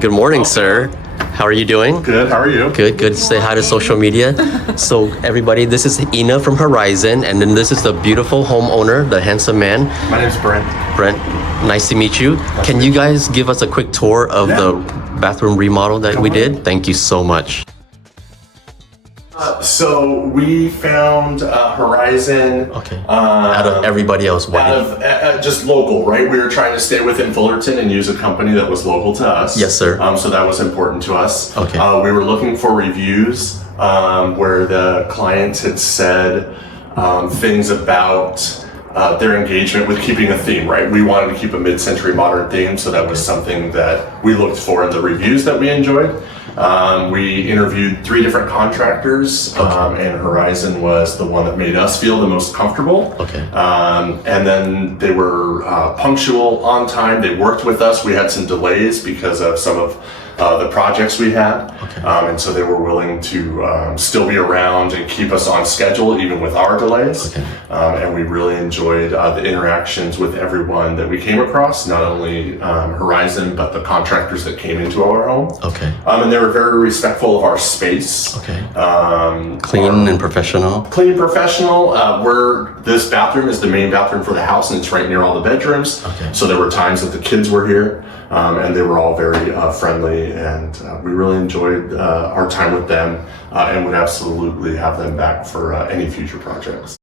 Good morning, sir. How are you doing? Good, how are you? Good. Say hi to social media. So everybody, this is Ina from Horizon, and then this is the beautiful homeowner, the handsome man, My name's Brent. Brent. Nice to meet you. Can you guys give us a quick tour of the bathroom remodel that we did? Thank you so much. So we found Horizon. Okay. Out of everybody else, why? Out of just local, right? We were trying to stay within Fullerton and use a company that was local to us. Yes, sir. So that was important to us. Okay. We were looking for reviews where the clients had said things about their engagement with keeping a theme, right? We wanted to keep a mid-century modern theme, so that was something that we looked for in the reviews that we enjoyed. We interviewed 3 different contractors, and Horizon was the one that made us feel the most comfortable. Okay. And then they were punctual, on time. They worked with us. We had some delays because of some of the projects we had. Okay. And so they were willing to still be around and keep us on schedule, even with our delays. Okay. And we really enjoyed the interactions with everyone that we came across, not only Horizon, but the contractors that came into our home. Okay. And they were very respectful of our space. Okay. Clean and professional. Clean, professional. This bathroom is the main bathroom for the house, and it's right near all the bedrooms. Okay. So there were times that the kids were here, and they were all very friendly, and we really enjoyed our time with them, and would absolutely have them back for any future projects.